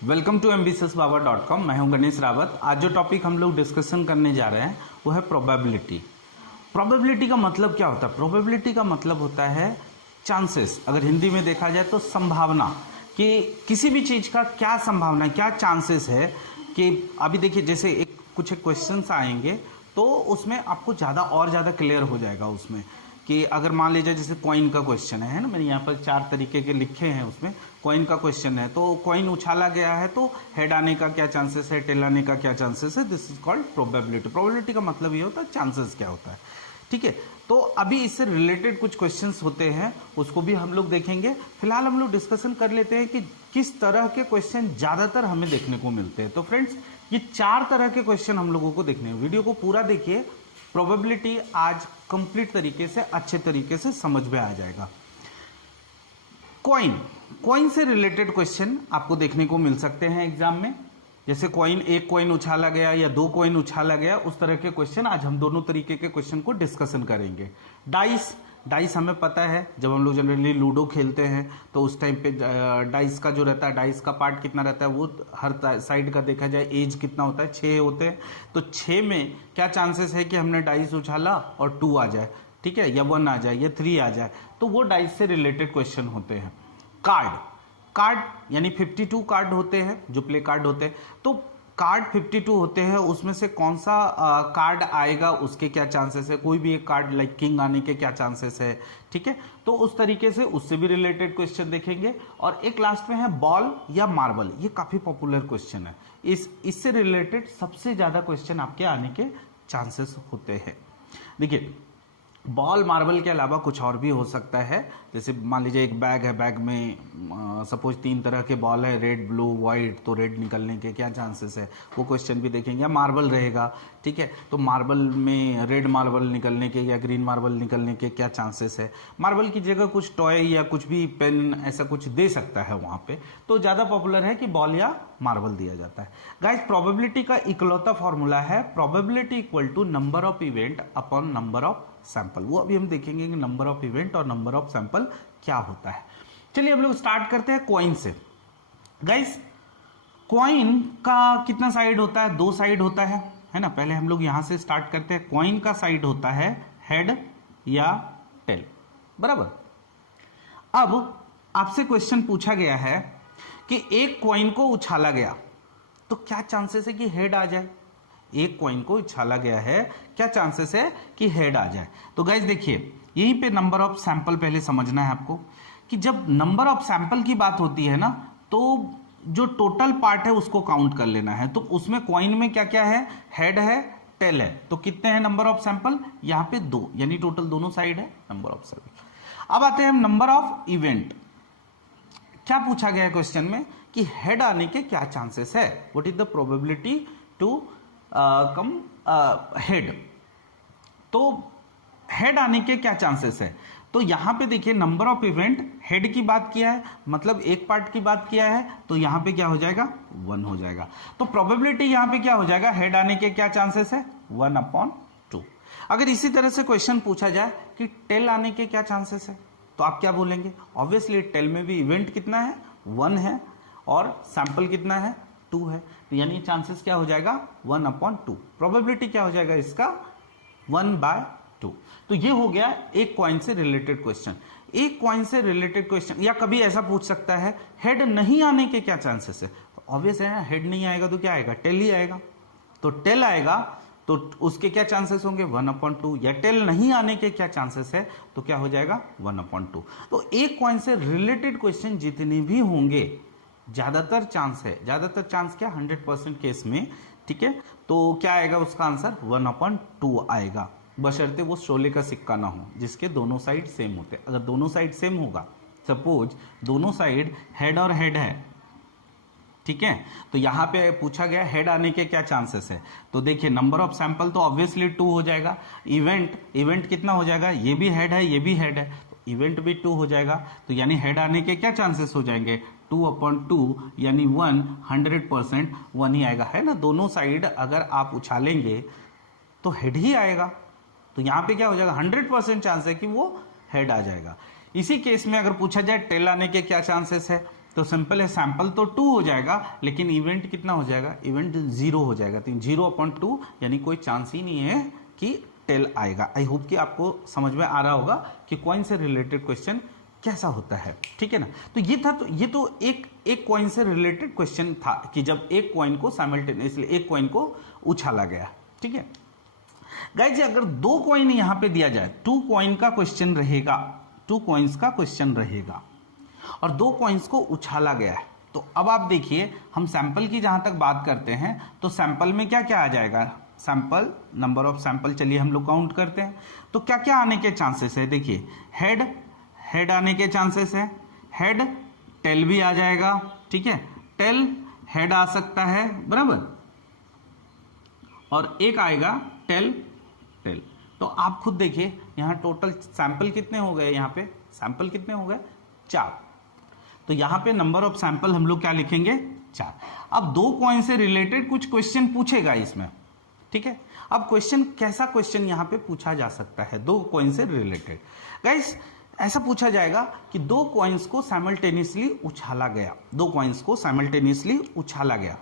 Welcome to ambitiousbaba.com। मैं हूं गणेश रावत। आज जो टॉपिक हम लोग डिस्कशन करने जा रहे हैं वो है प्रोबेबिलिटी। प्रोबेबिलिटी का मतलब क्या होता है? प्रोबेबिलिटी का मतलब होता है चांसेस। अगर हिंदी में देखा जाए तो संभावना, कि किसी भी चीज़ का क्या संभावना है, क्या चांसेस है। कि अभी देखिए जैसे कुछ क्वेश्चंस आएंगे तो उसमें आपको ज़्यादा क्लियर हो जाएगा उसमें। कि अगर मान लीजिए जैसे कॉइन का क्वेश्चन है ना, मैंने यहाँ पर 4 तरीके के लिखे हैं, उसमें कॉइन का क्वेश्चन है तो कॉइन उछाला गया है तो हेड आने का क्या चांसेस है, टेल आने का क्या चांसेस है। This is called probability. Probability का मतलब ये होता है चांसेस क्या होता है। ठीक है, तो अभी इससे रिलेटेड कुछ क्वेश्चंस होते हैं, उसको भी हम लोग देखेंगे। फिलहाल हम लोग डिस्कशन कर लेते हैं कि किस तरह के क्वेश्चन ज़्यादातर हमें देखने को मिलते हैं। तो फ्रेंड्स, ये 4 तरह के क्वेश्चन हम लोगों को देखने हैं। वीडियो को पूरा देखिए, प्रोबेबिलिटी आज कंप्लीट तरीके से, अच्छे तरीके से समझ में आ जाएगा। कॉइन से रिलेटेड क्वेश्चन आपको देखने को मिल सकते हैं एग्जाम में। जैसे एक कॉइन उछाला गया या 2 कॉइन उछाला गया, उस तरह के क्वेश्चन आज हम दोनों तरीके के क्वेश्चन को डिस्कशन करेंगे। डाइस हमें पता है, जब हम लोग जनरली लूडो खेलते हैं तो उस टाइम पे डाइस का जो रहता है, डाइस का पार्ट कितना रहता है, वो हर साइड का देखा जाए एज कितना होता है, 6 होते हैं। तो 6 में क्या चांसेस है कि हमने डाइस उछाला और 2 आ जाए, ठीक है, या 1 आ जाए या 3 आ जाए। तो वो डाइस से रिलेटेड क्वेश्चन होते हैं। कार्ड यानी 52 कार्ड होते हैं, जो प्ले कार्ड होते हैं। तो कार्ड 52 होते हैं, उसमें से कौन सा कार्ड आएगा, उसके क्या चांसेस है। कोई भी एक कार्ड लाइक किंग आने के क्या चांसेस है, ठीक है। तो उस तरीके से उससे भी रिलेटेड क्वेश्चन देखेंगे। और एक लास्ट में है बॉल या मार्बल। ये काफी पॉपुलर क्वेश्चन है। इससे रिलेटेड सबसे ज्यादा क्वेश्चन आपके आने के चांसेस होते हैं। देखिए, बॉल मार्बल के अलावा कुछ और भी हो सकता है। जैसे मान लीजिए एक बैग है, बैग में सपोज 3 तरह के बॉल है, रेड, ब्लू, वाइट। तो रेड निकलने के क्या चांसेस है, वो क्वेश्चन भी देखेंगे। या मार्बल रहेगा, ठीक है, तो मार्बल में रेड मार्बल निकलने के या ग्रीन मार्बल निकलने के क्या चांसेस है। मार्बल की जगह कुछ टॉय या कुछ भी पेन ऐसा कुछ दे सकता है वहां पे। तो ज्यादा पॉपुलर है कि बॉल या मार्बल दिया जाता है। गाइस, प्रोबेबिलिटी का इकलौता फॉर्मूला है probability equal to number of event upon number of sample. वो अभी हम देखेंगे कि नंबर ऑफ इवेंट और नंबर ऑफ सैंपल क्या होता है। चलिए हम लोग स्टार्ट करते हैं कॉइन से। गाइस, कॉइन का कितना साइड होता है? 2 साइड होता है ना। पहले हम लोग यहां से स्टार्ट करते हैं। कॉइन का साइड होता है हेड या टेल, बराबर। अब आपसे क्वेश्चन पूछा गया है कि एक कॉइन को उछाला गया तो क्या चांसेस है कि हेड आ जाए। एक कॉइन को उछाला गया है, क्या चांसेस है कि हेड आ जाए। तो गाइस देखिए, यहीं पे नंबर ऑफ सैंपल पहले समझना है आपको। कि जब नंबर ऑफ सैंपल की बात होती है ना, तो जो टोटल पार्ट है उसको काउंट कर लेना है। तो उसमें कॉइन में क्या क्या है, हेड है, टेल है। तो कितने हैं नंबर ऑफ सैंपल? यहाँ पे 2, यानी टोटल दोनों साइड है नंबर ऑफ सैंपल। अब आते हैं नंबर ऑफ इवेंट। क्या पूछा गया है क्वेश्चन में कि हेड आने के क्या चांसेस है, what is the probability to come head. तो हेड आने के क्या चांसेस है। तो यहां पे देखिए, नंबर ऑफ इवेंट, हेड की बात किया है, मतलब एक पार्ट की बात किया है, तो यहां पे क्या हो जाएगा, 1 हो जाएगा। तो प्रोबेबिलिटी यहां पे क्या हो जाएगा, हेड आने के क्या चांसेस है, 1/2। अगर इसी तरह से क्वेश्चन पूछा जाए कि टेल आने के क्या चांसेस है, तो आप क्या बोलेंगे? ऑब्वियसली टेल में भी इवेंट कितना है, 1 है, और सैंपल कितना है, 2 है। तो यानी चांसेस क्या हो जाएगा, 1/2। प्रोबेबिलिटी क्या हो जाएगा इसका, 1/2। तो ये हो गया एक कॉइन से रिलेटेड क्वेश्चन। एक कॉइन से रिलेटेड क्वेश्चन, या कभी ऐसा पूछ सकता है हेड नहीं आने के क्या चांसेस है। तो ऑब्वियस है ना, हेड नहीं आएगा तो क्या आएगा, टेल ही आएगा। तो टेल आएगा तो उसके क्या चांसेस होंगे, 1/2। या टेल नहीं आने के क्या चांसेस है, तो क्या हो जाएगा, 1/2। तो एक कॉइन से रिलेटेड क्वेश्चन जितने भी होंगे, ज्यादातर चांस है, ज्यादातर चांस क्या, 100% केस में, ठीक है। तो क्या आएगा उसका आंसर, 1/2 आएगा। बशर्ते वो शोले का सिक्का ना हो जिसके दोनों साइड सेम होते। अगर दोनों साइड सेम होगा, सपोज दोनों साइड हेड और हेड है, ठीक है, तो यहां पे पूछा गया हेड आने के क्या चांसेस है। तो देखिए, नंबर ऑफ सैंपल तो ऑब्वियसली 2 हो जाएगा। इवेंट कितना हो जाएगा, ये भी हेड है, ये भी हेड है, तो इवेंट भी 2 हो जाएगा। तो यानी हेड आने के क्या चांसेस हो जाएंगे, 2/2, यानी 100% 1 ही आएगा, है ना। दोनों साइड अगर आप उछालेंगे तो हेड ही आएगा। तो यहां पे क्या हो जाएगा, 100% चांस है कि वो हेड आ जाएगा। इसी केस में अगर पूछा जाए टेल आने के क्या चांसेस है, तो सिंपल है, सैंपल तो 2 हो जाएगा लेकिन इवेंट कितना हो जाएगा, इवेंट 0 हो जाएगा। तो 0/2 यानी कोई चांस ही नहीं है कि टेल आएगा। आई होप कि आपको समझ में आ रहा होगा कि कॉइन से रिलेटेड क्वेश्चन कैसा होता है, ठीक है ना। तो ये तो एक कॉइन से रिलेटेड क्वेश्चन था कि जब एक कॉइन को साइमल्टेनियसली एक कॉइन को उछाला गया, ठीक है गाइस। अगर 2 कॉइन यहां पे दिया जाए, 2 कॉइन का क्वेश्चन रहेगा, 2 कॉइन्स का क्वेश्चन रहेगा और 2 कॉइन्स को उछाला गया है। तो अब आप देखिए, हम सैंपल की जहां तक बात करते हैं तो सैंपल में क्या क्या आ जाएगा, सैंपल नंबर ऑफ सैंपल, चलिए हम लोग काउंट करते हैं। तो क्या क्या आने के चांसेस है, देखिए हेड आने के चांसेस है, हेड टेल भी आ जाएगा, ठीक है, टेल हेड आ सकता है बराबर, और एक आएगा टेल टेल। तो आप खुद देखिए यहां टोटल सैंपल कितने हो गए, यहां पे सैंपल कितने हो गए 4। तो यहां पे नंबर ऑफ सैंपल हम लोग क्या लिखेंगे 4। अब 2 कॉइन से रिलेटेड कुछ क्वेश्चन पूछेगा इसमें, ठीक है। अब क्वेश्चन कैसा क्वेश्चन यहां पे पूछा जा सकता है 2 कॉइन से रिलेटेड गाइस, ऐसा पूछा जाएगा कि 2 कॉइन्स को साइमल्टेनियसली उछाला गया, 2 कॉइन्स को साइमल्टेनियसली उछाला गया,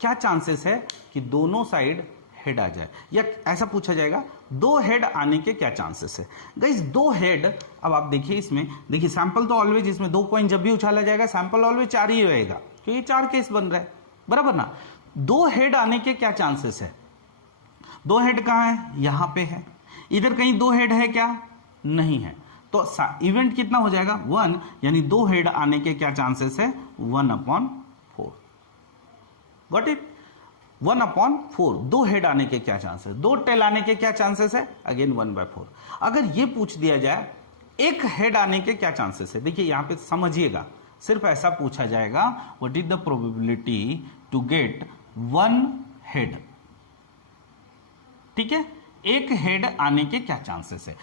क्या चांसेस है कि दोनों साइड हेड आ जाए, या ऐसा पूछा जाएगा 2 हेड आने के क्या चांसेस है गाइस। 2 हेड, अब आप देखिए इसमें, देखिए सैंपल तो ऑलवेज, इसमें 2 कॉइन जब भी उछाला जाएगा सैंपल ऑलवेज 4 ही रहेगा क्योंकि 4 केस बन रहा है बराबर ना। 2 हेड आने के क्या चांसेस है, 2 हेड कहां है, यहां पे है, इधर कहीं 2 हेड है क्या, नहीं है। तो इवेंट कितना हो जाएगा 1, यानी 2 हेड आने के क्या चांसेस है 1/4। Got it, 1/4। 2 हेड आने के क्या चांसेस, 2 टेल आने के क्या चांसेस है, अगेन 1/4। अगर ये पूछ दिया जाए 1 हेड आने के क्या चांसेस है, देखिए यहां पे समझिएगा, सिर्फ ऐसा पूछा जाएगा what is the probability to get 1 head, ठीक है, 1 हेड आने के क्या चांसेस है।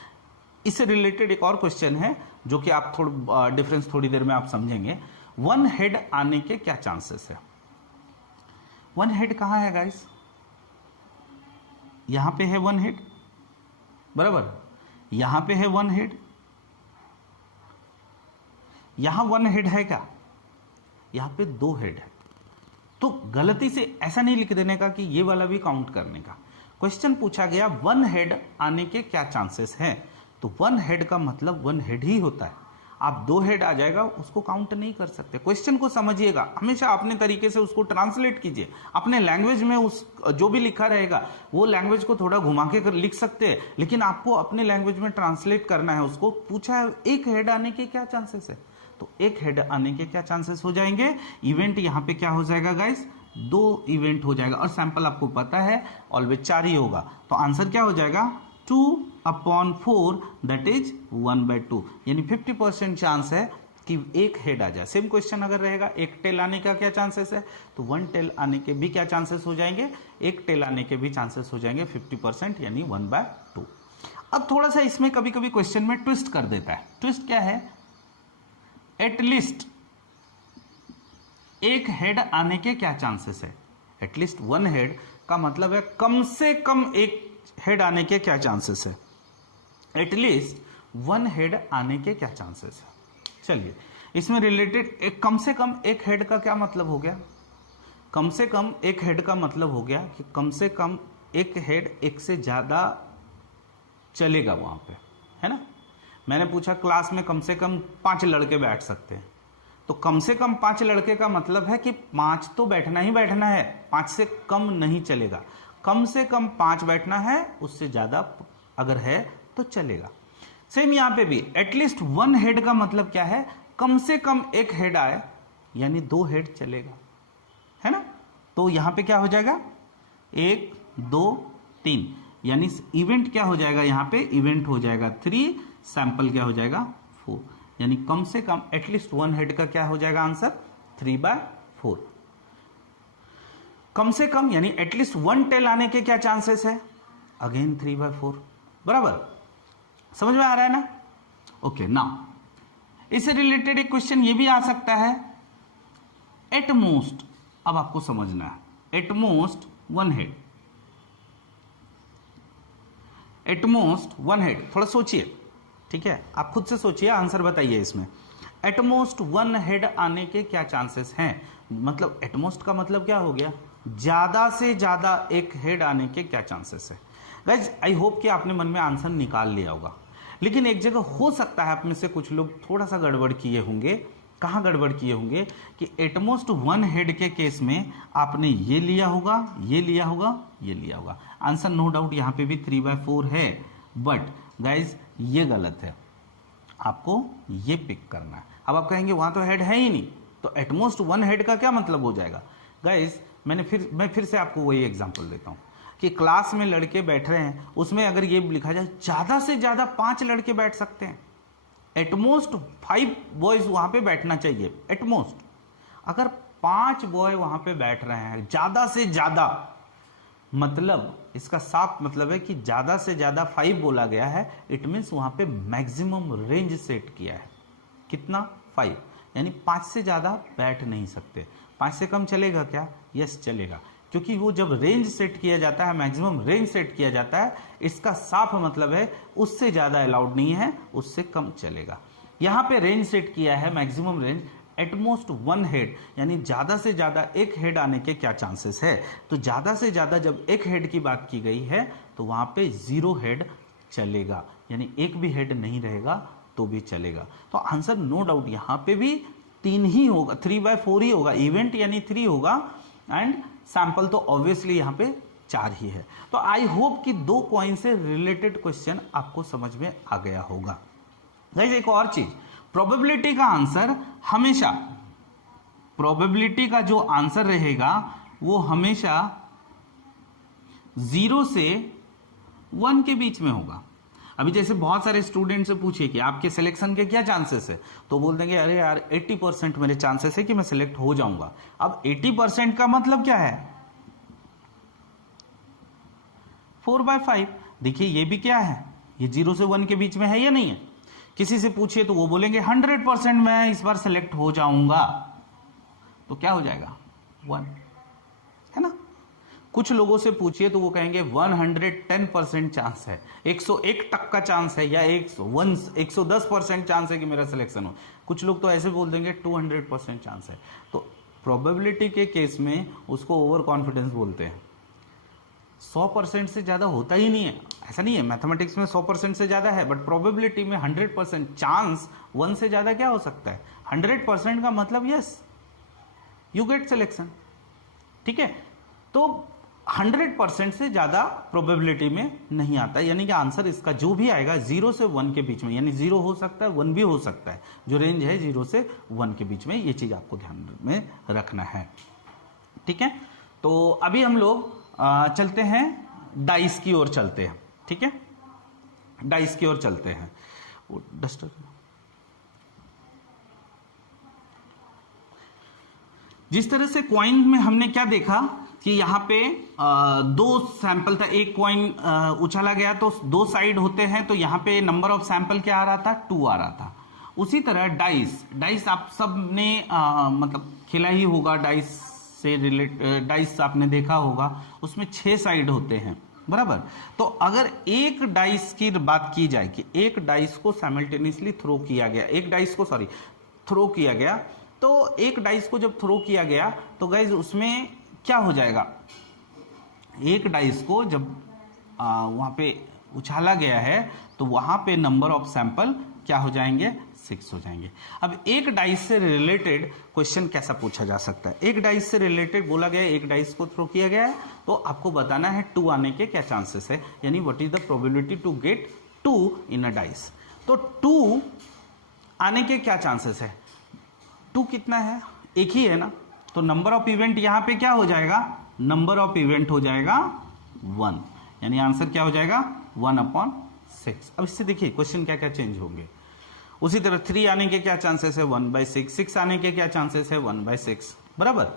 इससे रिलेटेड एक और क्वेश्चन है जो कि आप डिफरेंस थोड़ी देर में आप समझेंगे। 1 हेड आने के क्या चांसेस है, 1 हेड कहां है गाइस, यहां पे है 1 हेड बराबर, यहां पे है 1 हेड, यहां 1 हेड है क्या, यहां पे 2 हेड है। तो गलती से ऐसा नहीं लिख देने का कि ये वाला भी काउंट करने का। क्वेश्चन पूछा गया 1 हेड आने के क्या चांसेस हैं, तो 1 हेड का मतलब 1 हेड ही होता है। आप 2 हेड आ जाएगा उसको काउंट नहीं कर सकते। क्वेश्चन को समझिएगा, हमेशा अपने तरीके से उसको ट्रांसलेट कीजिए अपने लैंग्वेज में, उस जो भी लिखा रहेगा वो लैंग्वेज को थोड़ा घुमा के लिख सकते हैं, लेकिन आपको अपने लैंग्वेज में ट्रांसलेट करना है उसको। पूछा है 1 हेड आने के क्या चांसेस है, तो 1 हेड आने के क्या चांसेस हो जाएंगे, इवेंट यहां पे क्या हो जाएगा गाइस 2 इवेंट हो जाएगा, और सैंपल आपको पता है ऑलवेज 4 ही होगा। तो आंसर क्या हो जाएगा 2/4 दैट इज 1/2, यानी 50% चांस है कि 1 हेड आ जाए। सेम क्वेश्चन अगर रहेगा 1 टेल आने का क्या चांसेस है, तो 1 टेल आने के भी क्या चांसेस हो जाएंगे, 1 टेल आने के भी चांसेस हो जाएंगे 50%, यानी 1/2। अब थोड़ा सा इसमें कभी कभी क्वेश्चन में ट्विस्ट कर देता है। ट्विस्ट क्या है, एटलीस्ट 1 हेड आने के क्या चांसेस है। एटलीस्ट 1 हेड का मतलब है कम से कम 1 हेड आने के क्या चांसेस है, एटलीस्ट 1 हेड आने के क्या चांसेस है। चलिए इसमें रिलेटेड कम से कम 1 हेड का क्या मतलब हो गया, कम से कम 1 हेड का मतलब हो गया कि कम से कम 1 हेड 1 से ज्यादा चलेगा वहां पे, है ना। मैंने पूछा क्लास में कम से कम 5 लड़के बैठ सकते हैं, तो कम से कम 5 लड़के का मतलब है कि 5 तो बैठना ही बैठना है, 5 से कम नहीं चलेगा। कम से कम 5 बैठना है, उससे ज्यादा अगर है तो चलेगा। सेम यहां पे भी एटलीस्ट 1 हेड का मतलब क्या है, कम से कम 1 हेड आए, यानी 2 हेड चलेगा, है ना। तो यहां पे क्या हो जाएगा 1 2 3, यानी इवेंट क्या हो जाएगा, यहां पे इवेंट हो जाएगा 3, सैंपल क्या हो जाएगा 4, यानी कम से कम एटलीस्ट 1 हेड का क्या हो जाएगा आंसर 3/4। कम से कम यानी एटलीस्ट 1 टेल आने के क्या चांसेस है, अगेन 3/4 बराबर। समझ में आ रहा है ना। ओके नाउ इससे रिलेटेड एक क्वेश्चन ये भी आ सकता है, एट मोस्ट, अब आपको समझना है, at most 1 head, at most 1 head. थोड़ा सोचिए, ठीक है, आप खुद से सोचिए, आंसर बताइए इसमें। एटमोस्ट वन हेड आने के क्या चांसेस हैं? मतलब एटमोस्ट का मतलब क्या हो गया? ज्यादा से ज्यादा एक हेड आने के क्या चांसेस है? गाइज आई होप कि आपने मन में आंसर निकाल लिया होगा, लेकिन एक जगह हो सकता है आप में से कुछ लोग थोड़ा सा गड़बड़ किए होंगे। कहाँ गड़बड़ किए होंगे कि एटमोस्ट वन हेड के केस में आपने ये लिया होगा, ये लिया होगा, ये लिया होगा। आंसर नो डाउट यहाँ पे भी 3/4 है, बट गाइज ये गलत है, आपको ये पिक करना है। अब आप कहेंगे वहां तो हेड है ही नहीं, तो एटमोस्ट वन हेड का क्या मतलब हो जाएगा? गाइज मैं फिर से आपको वही एग्जांपल देता हूं कि क्लास में लड़के बैठ रहे हैं, उसमें अगर ये लिखा जाए ज्यादा से ज्यादा 5 लड़के बैठ सकते हैं, एटमोस्ट 5 बॉयज वहां पे बैठना चाहिए एटमोस्ट। अगर 5 बॉय वहां पे बैठ रहे हैं ज्यादा से ज्यादा, मतलब इसका साफ मतलब है कि ज्यादा से ज्यादा 5 बोला गया है, इट मीन्स वहां पे मैक्सिमम रेंज सेट किया है। कितना? 5, यानी 5 से ज्यादा बैठ नहीं सकते। 5 से कम चलेगा क्या? यस चलेगा, क्योंकि वो जब रेंज सेट किया जाता है, मैक्सिमम रेंज सेट किया जाता है, इसका साफ मतलब है उससे ज्यादा अलाउड नहीं है, उससे कम चलेगा। यहां पे रेंज सेट किया है maximum range, at most one head, यानी ज्यादा से ज्यादा एक हेड आने के क्या चांसेस है? तो ज्यादा से ज्यादा जब एक हेड की बात की गई है तो वहां पे 0 हेड चलेगा, यानी एक भी हेड नहीं रहेगा तो भी चलेगा। तो आंसर नो डाउट यहां पे भी 3 ही होगा, 3/4 ही होगा। इवेंट यानी 3 होगा एंड सैंपल तो ऑब्वियसली यहां पे 4 ही है। तो आई होप कि 2 कॉइन से रिलेटेड क्वेश्चन आपको समझ में आ गया होगा। गाइस एक और चीज, प्रोबेबिलिटी का आंसर हमेशा, प्रोबेबिलिटी का जो आंसर रहेगा वो हमेशा 0 से 1 के बीच में होगा। अभी जैसे बहुत सारे स्टूडेंट से पूछिए कि आपके सिलेक्शन के क्या चांसेस है, तो बोल देंगे अरे यार 80% मेरे चांसेस है कि मैं सिलेक्ट हो जाऊंगा। अब 80% का मतलब क्या है? 4/5। देखिए ये भी क्या है, ये 0 से 1 के बीच में है या नहीं है? किसी से पूछिए तो वो बोलेंगे 100% मैं इस बार सिलेक्ट हो जाऊंगा, तो क्या हो जाएगा? 1, है ना। कुछ लोगों से पूछिए तो वो कहेंगे 110% चांस है, 101% चांस है, या 110% चांस है कि मेरा सिलेक्शन हो। कुछ लोग तो ऐसे बोल देंगे 200% चांस है। तो प्रोबेबिलिटी के केस में उसको ओवर कॉन्फिडेंस बोलते हैं। 100% से ज्यादा होता ही नहीं है, ऐसा नहीं है। मैथमेटिक्स में 100% से ज्यादा है, बट प्रोबेबिलिटी में 100% चांस 1 से ज्यादा क्या हो सकता है? 100% का मतलब यस यू गेट सिलेक्शन, ठीक है। तो 100% से ज्यादा प्रोबेबिलिटी में नहीं आता, यानी कि आंसर इसका जो भी आएगा 0 से 1 के बीच में, यानी 0 हो सकता है 1 भी हो सकता है, जो रेंज है 0 से 1 के बीच में, ये चीज आपको ध्यान में रखना है, ठीक है। तो अभी हम लोग चलते हैं डाइस की ओर चलते हैं, ठीक है, डाइस की ओर चलते हैं। डस्टर जिस तरह से क्वाइन में हमने क्या देखा कि यहाँ पे 2 सैंपल था, एक क्वाइन उछाला गया तो 2 साइड होते हैं, तो यहाँ पे नंबर ऑफ सैंपल क्या आ रहा था? 2 आ रहा था। उसी तरह डाइस आप सब ने मतलब खेला ही होगा, डाइस से डाइस आपने देखा होगा, उसमें 6 साइड होते हैं, बराबर। तो अगर एक डाइस की बात की जाए कि एक डाइस को साइमल्टेनियसली थ्रो किया गया, एक डाइस को थ्रो किया गया, तो एक डाइस को जब थ्रो किया गया तो गाइस उसमें क्या हो जाएगा? एक डाइस को जब वहां पे उछाला गया है तो वहां पे नंबर ऑफ सैंपल क्या हो जाएंगे? 6 हो जाएंगे। अब एक डाइस से रिलेटेड क्वेश्चन कैसा पूछा जा सकता है? एक डाइस से रिलेटेड बोला गया एक डाइस को थ्रो किया गया है, तो आपको बताना है 2 आने के क्या चांसेस है, यानी what is the probability to get 2 in a dice. तो 2 आने के क्या चांसेस है? 2 कितना है? एक ही है ना, तो नंबर ऑफ इवेंट यहां पे क्या हो जाएगा? नंबर ऑफ इवेंट हो जाएगा 1, यानी आंसर क्या हो जाएगा? 1/6। अब इससे देखिए क्वेश्चन क्या क्या चेंज होंगे। उसी तरह 3 आने के क्या चांसेस है? 1/6। 6 आने के क्या चांसेस है? 1/6, बराबर।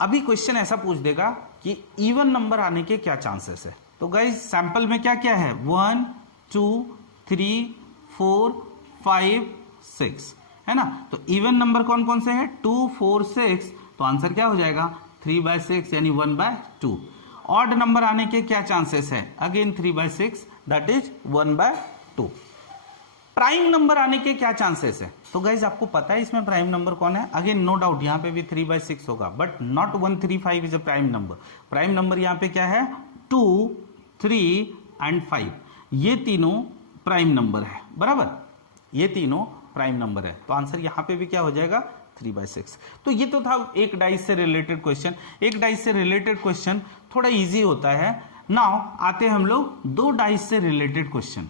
अभी क्वेश्चन ऐसा पूछ देगा कि इवन नंबर आने के क्या चांसेस है। तो गाइस सैंपल में क्या क्या है? 1 2 3 4 5 6, है ना। तो इवन नंबर कौन कौन से हैं? 2 4 6, तो आंसर क्या हो जाएगा? 3/6, यानी 1/2। ऑड नंबर आने के क्या चांसेस है? Again 3/6, that is 1/2। Prime number आने के क्या चांसेस है? तो गाइज आपको पता है इसमें प्राइम नंबर कौन है? अगेन नो डाउट यहाँ पे भी 3/6 होगा, but not 135 is a prime number. Prime number यहाँ पे क्या है? 2, 3 एंड 5, ये तीनों प्राइम नंबर है, बराबर, ये तीनों प्राइम नंबर है। तो आंसर यहाँ पे भी क्या हो जाएगा? 3/6। तो ये तो था एक डाइस से रिलेटेड क्वेश्चन। एक डाइस से रिलेटेड क्वेश्चन थोड़ा इजी होता है। नाउ आते हम लोग दो डाइस से रिलेटेड क्वेश्चन।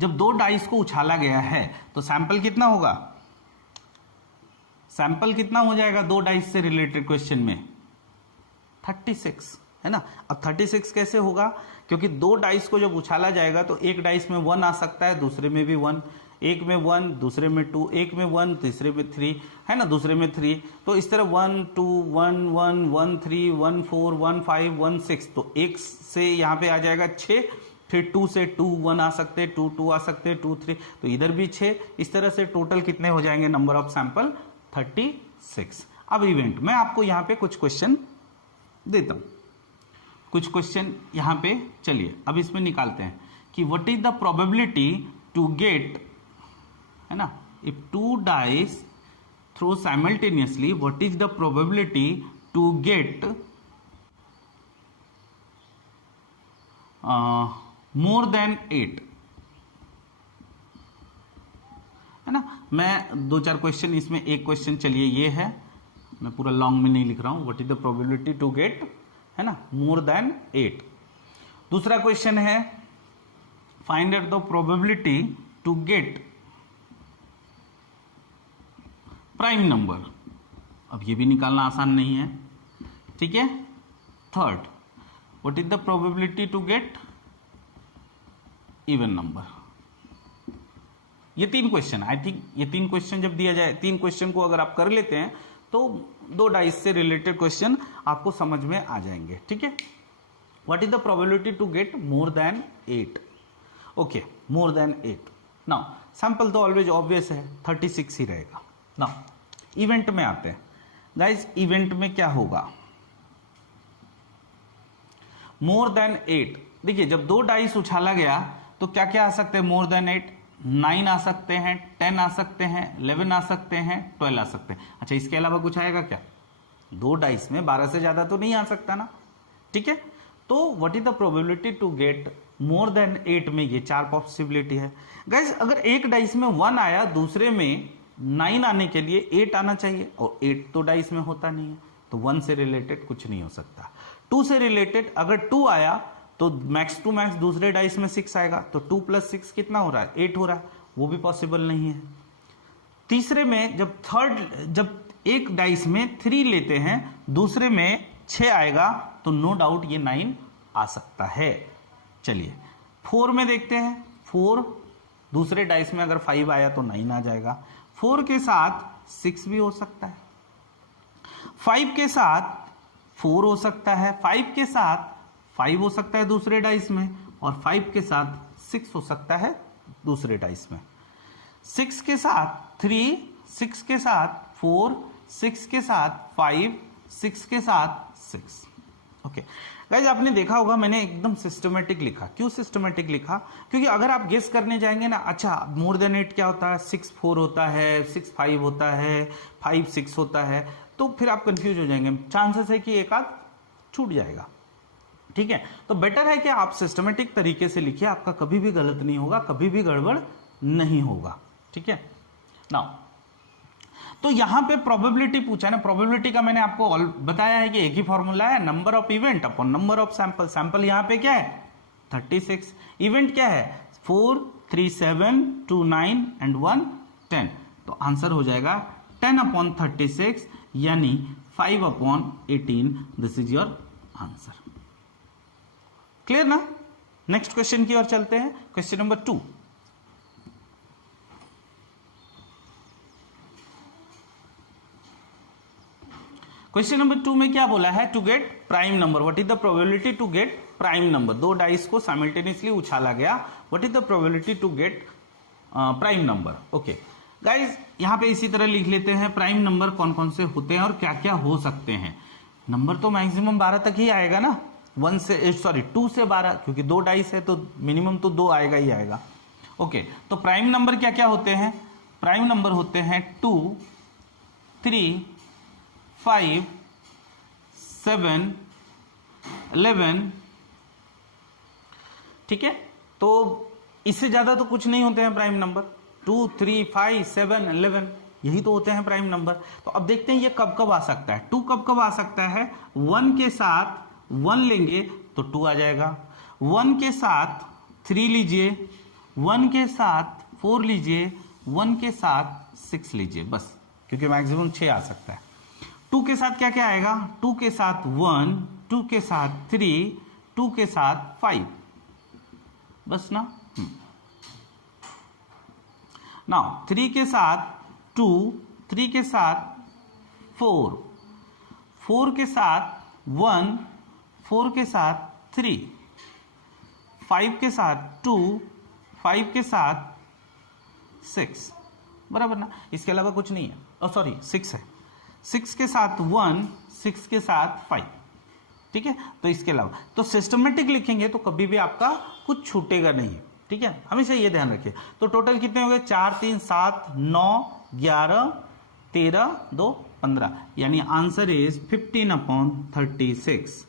जब दो डाइस को उछाला गया है तो सैंपल कितना होगा? सैंपल कितना हो जाएगा दो डाइस से रिलेटेड क्वेश्चन में? 36, है ना। अब 36 कैसे होगा? क्योंकि दो डाइस को जब उछाला जाएगा तो एक डाइस में 1 आ सकता है, दूसरे में भी 1, एक में 1, दूसरे में 2, एक में 1, तीसरे में 3, है ना, दूसरे में 3। तो इस तरह 1 2 1 1 1 3 1 4 1 5 1 6, तो एक से यहाँ पे आ जाएगा 6, फिर 2 से 2 1 आ सकते, 2 2 आ सकते, 2 3, तो इधर भी 6। इस तरह से टोटल कितने हो जाएंगे नंबर ऑफ सैंपल? 36। अब इवेंट, मैं आपको यहाँ पे कुछ क्वेश्चन देता हूं, कुछ क्वेश्चन यहाँ पे, चलिए अब इसमें निकालते हैं कि what is the probability to get, है ना, if 2 dice throw simultaneously, what is the probability to get more than 8, है ना। मैं 2-4 क्वेश्चन इसमें, एक क्वेश्चन चलिए ये है, मैं पूरा लॉन्ग में नहीं लिख रहा हूं, what is the probability to get, है ना, मोर देन 8। दूसरा क्वेश्चन है find out the probability to get prime number. अब ये भी निकालना आसान नहीं है, ठीक है। Third, what is the probability to get even number. ये 3 क्वेश्चन, आई थिंक ये 3 क्वेश्चन जब दिया जाए, 3 क्वेश्चन को अगर आप कर लेते हैं तो दो डाइस से रिलेटेड क्वेश्चन आपको समझ में आ जाएंगे, ठीक है। What is the probability to get more than 8? Okay, more than 8। Now sample तो ऑलवेज ऑब्वियस है, 36 ही रहेगा। नाउ इवेंट में आते हैं गाइस। इवेंट में क्या होगा? मोर देन 8, देखिए जब दो डाइस उछाला गया तो क्या क्या आ सकते हैं मोर देन 8? 9 आ सकते हैं, 10 आ सकते हैं, 11 आ सकते हैं, 12 आ सकते हैं। अच्छा, इसके अलावा कुछ आएगा क्या? दो डाइस में 12 से ज्यादा तो नहीं आ सकता ना, ठीक है। तो what is the probability to get more than 8 में ये 4 पॉसिबिलिटी है गाइस। अगर एक डाइस में 1 आया, दूसरे में 9 आने के लिए 8 आना चाहिए, और 8 तो डाइस में होता नहीं है, तो 1 से रिलेटेड कुछ नहीं हो सकता। 2 से रिलेटेड अगर 2 आया तो मैक्स टू मैक्स दूसरे डाइस में 6 आएगा, तो 2 + 6 कितना हो रहा है? 8 हो रहा है, वो भी पॉसिबल नहीं है। तीसरे में जब एक डाइस में 3 लेते हैं, दूसरे में 6 आएगा, तो नो डाउट ये 9 आ सकता है। चलिए 4 में देखते हैं। 4 दूसरे डाइस में अगर 5 आया तो 9 आ जाएगा। 4 के साथ 6 भी हो सकता है, 5 के साथ 4 हो सकता है, 5 के साथ 5 हो सकता है दूसरे डाइस में, और 5 के साथ 6 हो सकता है दूसरे डाइस में। 6 के साथ 3, 6 के साथ 4, 6 के साथ 5, 6 के साथ 6। ओके गाइस, आपने देखा होगा मैंने एकदम सिस्टमेटिक लिखा। क्यों सिस्टमेटिक लिखा? क्योंकि अगर आप गेस करने जाएंगे ना, अच्छा मोर देन 8 क्या होता है, 6 4 होता है, 6 5 होता है, 5 6 होता है, तो फिर आप कंफ्यूज हो जाएंगे, चांसेस है कि एक आध छूट जाएगा, ठीक है। तो बेटर है कि आप सिस्टमेटिक तरीके से लिखिए, आपका कभी भी गलत नहीं होगा, कभी भी गड़बड़ नहीं होगा, ठीक है। नाउ तो यहां पे प्रोबेबिलिटी पूछा है ना, प्रोबेबिलिटी का मैंने आपको बताया है कि एक ही फॉर्मूला है, number of event upon number of sample. Sample यहां पे क्या है? 36। इवेंट क्या है? 4 3 7 2 9 एंड 1 10। तो आंसर हो जाएगा 10/36 यानी 5/18। This is your answer. Clear ना? नेक्स्ट क्वेश्चन की ओर चलते हैं। Question number 2। क्वेश्चन नंबर 2 में क्या बोला है? To get prime number, what is the probability to get prime number. दो डाइस को साइमल्टेनियसली उछाला गया, what is the probability to get prime number. Okay guys, यहां पे इसी तरह लिख लेते हैं प्राइम नंबर कौन कौन से होते हैं और क्या क्या हो सकते हैं। नंबर तो मैक्सिमम 12 तक ही आएगा ना, 2 से 12, क्योंकि दो डाइस है तो मिनिमम तो 2 आएगा ही आएगा। ओके, तो प्राइम नंबर क्या क्या होते हैं? प्राइम नंबर होते हैं 2, 3, 5, 7, 11, ठीक है। तो इससे ज्यादा तो कुछ नहीं होते हैं प्राइम नंबर, 2, 3, 5, 7, 11 यही तो होते हैं प्राइम नंबर। तो अब देखते हैं ये कब कब आ सकता है। 2 कब कब आ सकता है? 1 के साथ 1 लेंगे तो 2 आ जाएगा, 1 के साथ 3 लीजिए, 1 के साथ 4 लीजिए, 1 के साथ 6 लीजिए, बस, क्योंकि मैक्सिमम 6 आ सकता है। 2 के साथ क्या क्या आएगा? 2 के साथ 1, 2 के साथ 3, 2 के साथ 5, बस ना। नाउ 3 के साथ 2, 3 के साथ 4, 4 के साथ 1, 4 के साथ 3, 5 के साथ 2, 5 के साथ 6, बराबर ना। इसके अलावा कुछ नहीं है, सॉरी 6 है, 6 के साथ 1, 6 के साथ 5, ठीक है। तो इसके अलावा तो सिस्टमेटिक लिखेंगे तो कभी भी आपका कुछ छूटेगा नहीं, ठीक है, हमेशा ये ध्यान रखिए। तो टोटल कितने हो गए? 4, 3, 7, 9, 11, 13, 2, 15, यानी आंसर इज 15/36,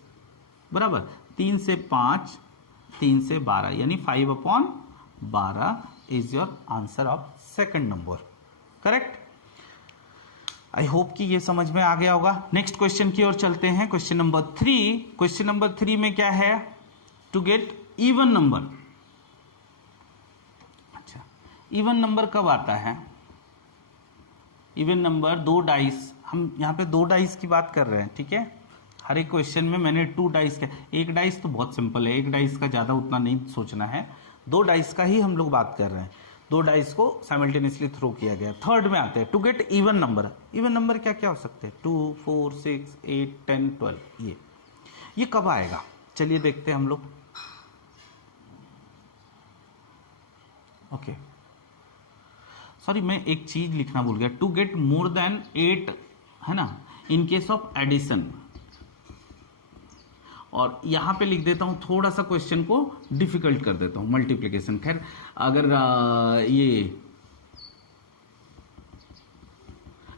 बराबर। 3 से 5, 3 से 12, यानी 5/12 is your answer of second number, correct. I hope कि ये समझ में आ गया होगा। नेक्स्ट क्वेश्चन की ओर चलते हैं, क्वेश्चन नंबर 3। क्वेश्चन नंबर 3 में क्या है? To get even number. अच्छा, इवन नंबर कब आता है? इवन नंबर 2 डाइस, हम यहाँ पे 2 डाइस की बात कर रहे हैं, ठीक है। हर एक क्वेश्चन में मैंने 2 डाइस का, 1 डाइस तो बहुत सिंपल है, 1 डाइस का ज्यादा उतना नहीं सोचना है, 2 डाइस का ही हम लोग बात कर रहे हैं। 2 डाइस को साइमल्टेनियसली थ्रो किया गया। थर्ड में आते हैं to get even number. Even number क्या क्या हो सकते हैं? 2, 4, 6, 8, 10, 12। ये कब आएगा? चलिए देखते हैं हम लोग। ओके, सॉरी मैं एक चीज लिखना भूल गया। टू गेट मोर देन 8 है ना, इन केस ऑफ एडिशन। और यहां पे लिख देता हूं, थोड़ा सा क्वेश्चन को डिफिकल्ट कर देता हूं, मल्टीप्लिकेशन। खैर अगर ये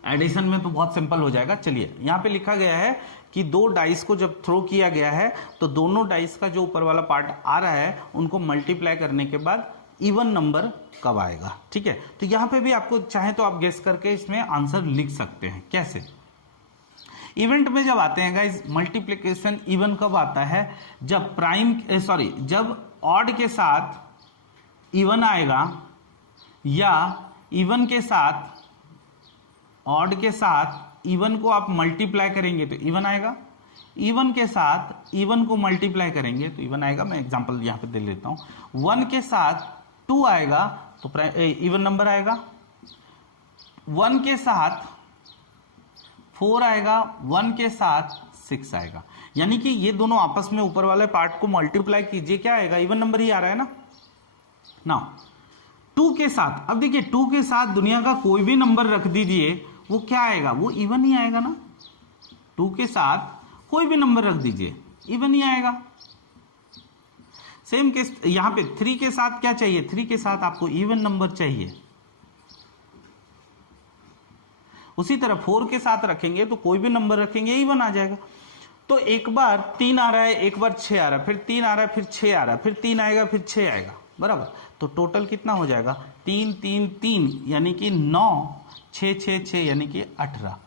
एडिशन में तो बहुत सिंपल हो जाएगा। चलिए यहां पे लिखा गया है कि 2 डाइस को जब थ्रो किया गया है तो दोनों डाइस का जो ऊपर वाला पार्ट आ रहा है उनको मल्टीप्लाई करने के बाद इवन नंबर कब आएगा, ठीक है। तो यहां पे भी आपको चाहे तो आप गेस करके इसमें आंसर लिख सकते हैं। कैसे? इवेंट में जब आते हैं गाइस मल्टीप्लिकेशन, इवन कब आता है? जब जब ऑड के साथ इवन आएगा, या इवन के साथ ऑड के साथ इवन को आप मल्टीप्लाई करेंगे तो इवन आएगा, इवन के साथ इवन को मल्टीप्लाई करेंगे तो इवन आएगा। मैं एग्जांपल यहां पे दे लेता हूं। 1 के साथ 2 आएगा तो इवन नंबर आएगा, 1 के साथ 4 आएगा, 1 के साथ 6 आएगा। यानी कि ये दोनों आपस में ऊपर वाले पार्ट को मल्टीप्लाई कीजिए, क्या आएगा? इवन नंबर ही आ रहा है ना। नाउ 2 के साथ, अब देखिए 2 के साथ दुनिया का कोई भी नंबर रख दीजिए, वो क्या आएगा? वो इवन ही आएगा ना। 2 के साथ कोई भी नंबर रख दीजिए, इवन ही आएगा। सेम केस यहां पे 3 के साथ क्या चाहिए? 3 के साथ आपको इवन नंबर चाहिए। उसी तरह 4 के साथ रखेंगे तो कोई भी नंबर रखेंगे इवन आ जाएगा। तो एक बार 3 आ रहा है, एक बार 6 आ रहा है, फिर 3 आ रहा है, फिर 6 आ रहा है, फिर 3 आएगा, फिर 6 आएगा, बराबर। तो टोटल कितना हो जाएगा? 3, 3, 3 यानी कि 9, 6, 6, 6 यानी कि 18,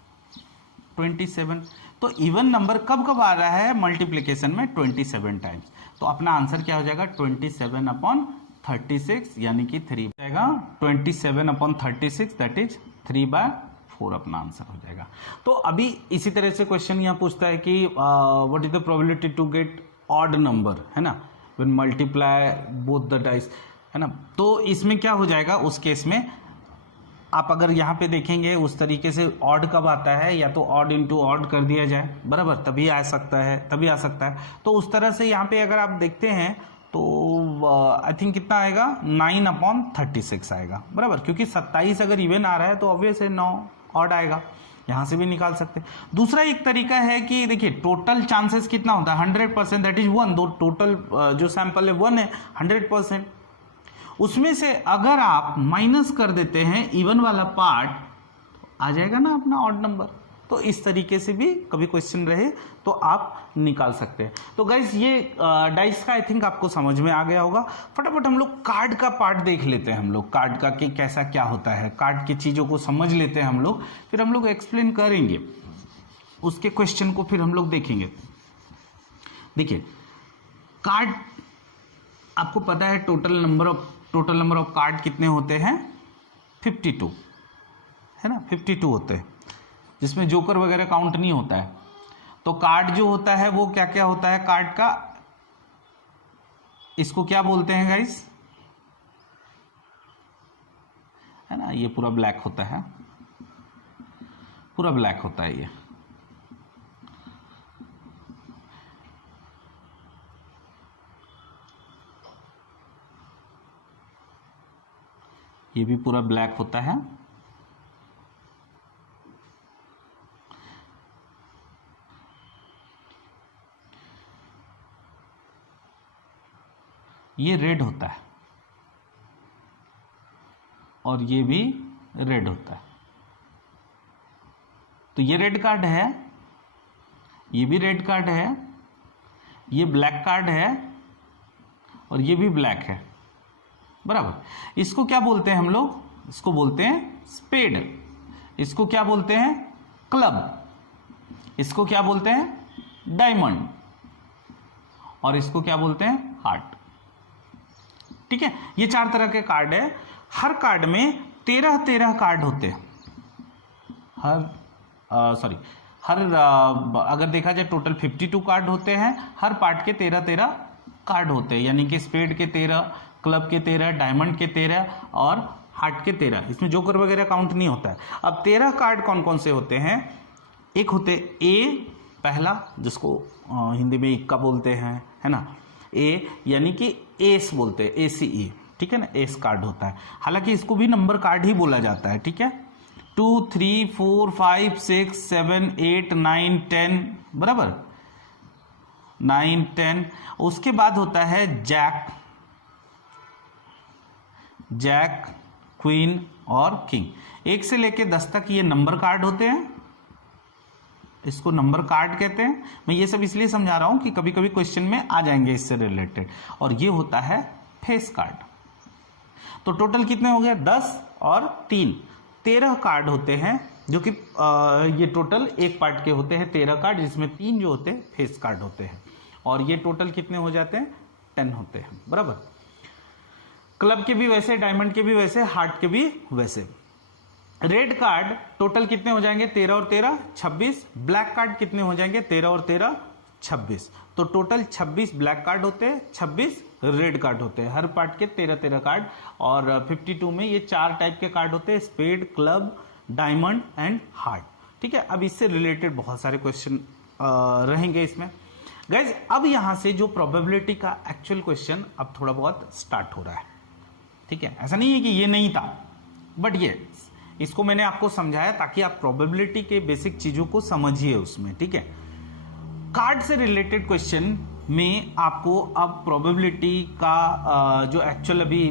27। तो इवन नंबर कब कब आ रहा है मल्टीप्लीकेशन में? 27 टाइम्स। तो अपना आंसर क्या हो जाएगा? 27/36 यानी कि 3 जाएगा। 27/36 दैट इज 3/4 अपना आंसर हो जाएगा। तो अभी इसी तरह से क्वेश्चन यहाँ पूछता है कि what is the probability to get odd number, है ना, when multiply both the dice, है ना। तो इसमें क्या हो जाएगा? उस केस में आप अगर यहाँ पे देखेंगे उस तरीके से ऑड कब आता है, या तो ऑड इंटू ऑड कर दिया जाए, बराबर, तभी आ सकता है। तो उस तरह से यहाँ पे अगर आप देखते हैं तो आई थिंक कितना आएगा? 9/36 आएगा, बराबर, क्योंकि 27 अगर इवन आ रहा है तो ऑब्वियस है 9 ऑड आएगा। यहां से भी निकाल सकते हैं। दूसरा एक तरीका है कि देखिए टोटल चांसेस कितना होता है? 100%, दैट इज 1। दो टोटल जो सैंपल है 1 है, 100%। उसमें से अगर आप माइनस कर देते हैं इवन वाला पार्ट, आ जाएगा ना अपना ऑड नंबर। तो इस तरीके से भी कभी क्वेश्चन रहे तो आप निकाल सकते हैं। तो गाइस ये डाइस का आई थिंक आपको समझ में आ गया होगा। फटाफट हम लोग कार्ड का पार्ट देख लेते हैं, हम लोग कार्ड का कि कैसा क्या होता है, कार्ड की चीज़ों को समझ लेते हैं हम लोग, फिर हम लोग एक्सप्लेन करेंगे उसके क्वेश्चन को, फिर हम लोग देखेंगे। देखिए कार्ड, आपको पता है टोटल नंबर ऑफ कार्ड कितने होते हैं, 52 है ना, 52 होते हैं, जिसमें जोकर वगैरह काउंट नहीं होता है। तो कार्ड जो होता है वो क्या क्या होता है कार्ड का, इसको क्या बोलते हैं गाइस, है ना, ये पूरा ब्लैक होता है, पूरा ब्लैक होता है ये भी पूरा ब्लैक होता है। ये रेड होता है और ये भी रेड होता है। तो ये रेड कार्ड है, ये भी रेड कार्ड है, ये ब्लैक कार्ड है और ये भी ब्लैक है, बराबर। इसको क्या बोलते हैं हम लोग, इसको बोलते हैं स्पेड, इसको क्या बोलते हैं क्लब, इसको क्या बोलते हैं डायमंड, और इसको क्या बोलते हैं हार्ट। ठीक है, ये 4 तरह के कार्ड है। हर कार्ड में 13 कार्ड होते हैं। अगर देखा जाए टोटल 52 कार्ड होते हैं, हर पार्ट के 13 कार्ड होते हैं, यानी कि स्पेड के 13, क्लब के 13, डायमंड के 13 और हार्ट के 13। इसमें जोकर वगैरह काउंट नहीं होता है। अब 13 कार्ड कौन कौन से होते हैं, एक होते ए पहला, जिसको हिंदी में इक्का बोलते हैं, है ना, ए यानी कि एस बोलते हैं, ACE, ठीक है ना, एस कार्ड होता है। हालांकि इसको भी नंबर कार्ड ही बोला जाता है, ठीक है। 2, 3, 4, 5, 6, 7, 8, 9, 10, बराबर, 9, 10। उसके बाद होता है जैक, क्वीन और किंग। 1 से लेके 10 तक ये नंबर कार्ड होते हैं, इसको नंबर कार्ड कहते हैं। मैं ये सब इसलिए समझा रहा हूं कि कभी कभी क्वेश्चन में आ जाएंगे इससे रिलेटेड। और ये होता है फेस कार्ड। तो टोटल कितने हो गए, 10 और 3, 13 कार्ड होते हैं, जो कि ये टोटल एक पार्ट के होते हैं 13 कार्ड, जिसमें 3 जो होते हैं फेस कार्ड होते हैं। और ये टोटल कितने हो जाते हैं, 10 होते हैं, बराबर। क्लब के भी वैसे, डायमंड के भी वैसे, हार्ट के भी वैसे। रेड कार्ड टोटल कितने हो जाएंगे, 13 और 13 26। ब्लैक कार्ड कितने हो जाएंगे, 13 और 13 26। तो टोटल 26 ब्लैक कार्ड होते हैं, 26 रेड कार्ड होते हैं, हर पार्ट के 13 कार्ड। और 52 में ये 4 टाइप के कार्ड होते हैं, spade, club, diamond and heart. ठीक है, अब इससे रिलेटेड बहुत सारे क्वेश्चन रहेंगे इसमें गाइज। अब यहां से जो प्रोबेबिलिटी का एक्चुअल क्वेश्चन अब थोड़ा बहुत स्टार्ट हो रहा है, ठीक है। ऐसा नहीं है कि ये नहीं था, बट ये इसको मैंने आपको समझाया ताकि आप प्रोबेबिलिटी के बेसिक चीजों को समझिए उसमें, ठीक है। कार्ड से रिलेटेड क्वेश्चन में आपको अब प्रोबेबिलिटी का जो एक्चुअल अभी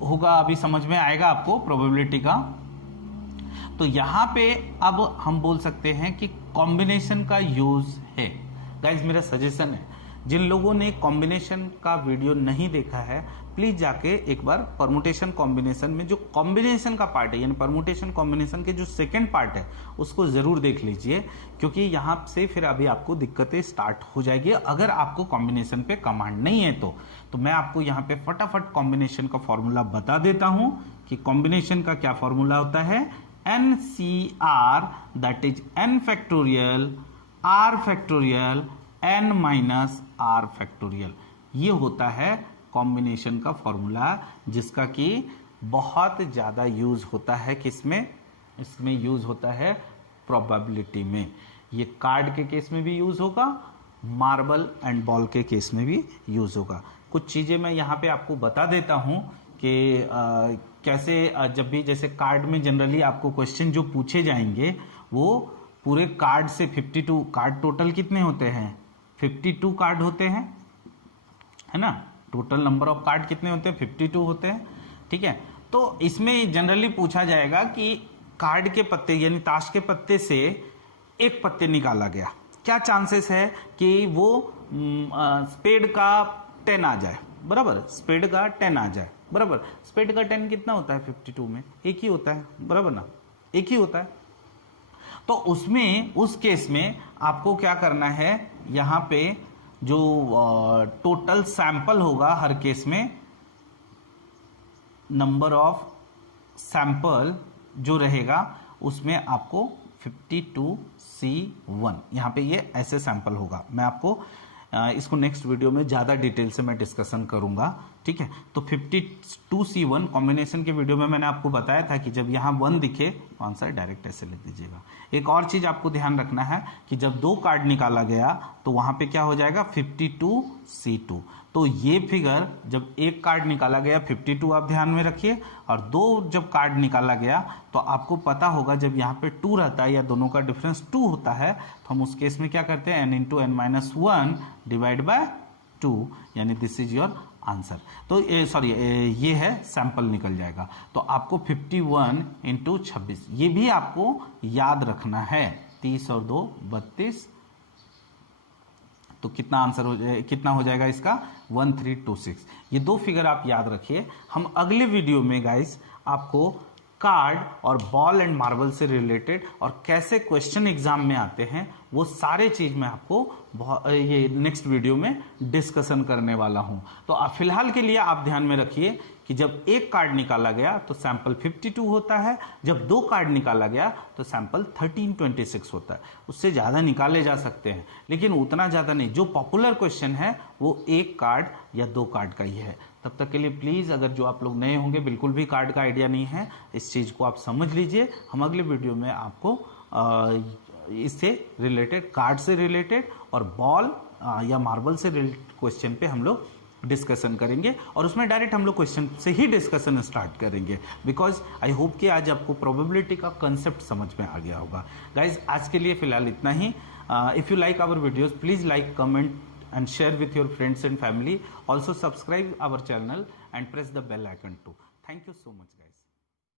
होगा, अभी समझ में आएगा आपको प्रोबेबिलिटी का। तो यहां पे अब हम बोल सकते हैं कि कॉम्बिनेशन का यूज है। गाइज मेरा सजेशन है, जिन लोगों ने कॉम्बिनेशन का वीडियो नहीं देखा है, प्लीज जाके एक बार परमुटेशन कॉम्बिनेशन में जो कॉम्बिनेशन का पार्ट है, यानी परमुटेशन कॉम्बिनेशन के जो सेकंड पार्ट है, उसको जरूर देख लीजिए, क्योंकि यहां से फिर अभी आपको दिक्कतें स्टार्ट हो जाएगी अगर आपको कॉम्बिनेशन पे कमांड नहीं है तो मैं आपको यहाँ पे फटाफट कॉम्बिनेशन का फॉर्मूला बता देता हूं कि कॉम्बिनेशन का क्या फॉर्मूला होता है। NCR, that is n factorial r factorial n minus r factorial, ये होता है कॉम्बिनेशन का फॉर्मूला, जिसका कि बहुत ज्यादा यूज होता है किसमें, इसमें यूज होता है प्रोबेबिलिटी में। ये कार्ड के केस में भी यूज होगा, मार्बल एंड बॉल के केस में भी यूज होगा। कुछ चीजें मैं यहाँ पे आपको बता देता हूं कि कैसे जब भी जैसे कार्ड में जनरली आपको क्वेश्चन जो पूछे जाएंगे वो पूरे कार्ड से 52 कार्ड, टोटल कितने होते हैं 52 कार्ड होते हैं, है ना। टोटल नंबर ऑफ कार्ड कितने होते हैं? 52 होते हैं, ठीक है। तो इसमें जनरली पूछा जाएगा कि कार्ड के पत्ते यानी ताश के पत्ते से एक पत्ते निकाला गया, क्या चांसेस है कि वो स्पेड का 10 आ जाए, बराबर, स्पेड का 10 आ जाए, बराबर। स्पेड का 10 कितना होता है 52 में? एक ही होता है, बराबर ना, एक ही होता है। तो उसमें उस केस में आपको क्या करना है, यहां पे जो टोटल सैंपल होगा हर केस में, नंबर ऑफ सैंपल जो रहेगा उसमें आपको 52C1 यहां पे ये ऐसे सैंपल होगा। मैं आपको इसको नेक्स्ट वीडियो में ज्यादा डिटेल से मैं डिस्कशन करूंगा, ठीक है। तो 52C1 कॉम्बिनेशन के वीडियो में मैंने आपको बताया था कि जब यहां 1 दिखे तो आंसर डायरेक्ट ऐसे लिख दीजिएगा। एक और चीज आपको ध्यान रखना है कि जब 2 कार्ड निकाला गया तो वहां पे क्या हो जाएगा 52C2। तो ये फिगर जब एक कार्ड निकाला गया 52 आप ध्यान में रखिए, और 2 जब कार्ड निकाला गया तो आपको पता होगा जब यहाँ पे 2 रहता है या दोनों का डिफरेंस 2 होता है तो हम उस केस में क्या करते हैं n × n-1 डिवाइड बाय 2, यानी दिस इज योर आंसर। तो सॉरी ये है सैंपल निकल जाएगा। तो आपको 51 × 26 ये भी आपको याद रखना है। 30 और 2 32, तो कितना आंसर कितना हो जाएगा इसका 1326। ये 2 फिगर आप याद रखिए। हम अगले वीडियो में गाइस आपको कार्ड और बॉल एंड मार्बल से रिलेटेड और कैसे क्वेश्चन एग्जाम में आते हैं वो सारे चीज मैं आपको ये नेक्स्ट वीडियो में डिस्कशन करने वाला हूं। तो आप फिलहाल के लिए आप ध्यान में रखिए कि जब एक कार्ड निकाला गया तो सैंपल 52 होता है, जब 2 कार्ड निकाला गया तो सैंपल 1326 होता है। उससे ज्यादा निकाले जा सकते हैं लेकिन उतना ज्यादा नहीं। जो पॉपुलर क्वेश्चन है वो 1 कार्ड या 2 कार्ड का ही है। तब तक के लिए प्लीज, अगर जो आप लोग नए होंगे बिल्कुल भी कार्ड का आइडिया नहीं है, इस चीज को आप समझ लीजिए। हम अगले वीडियो में आपको इससे रिलेटेड, कार्ड से रिलेटेड और बॉल या मार्बल से रिलेटेड क्वेश्चन पे हम लोग डिस्कशन करेंगे, और उसमें डायरेक्ट हम लोग क्वेश्चन से ही डिस्कशन स्टार्ट करेंगे। बिकॉज आई होप कि आज आपको प्रोबेबिलिटी का कंसेप्ट समझ में आ गया होगा। गाइज आज के लिए फिलहाल इतना ही। If you like our videos please like, comment and share with your friends and family. Also subscribe our channel and press the bell icon too. Thank you so much guys.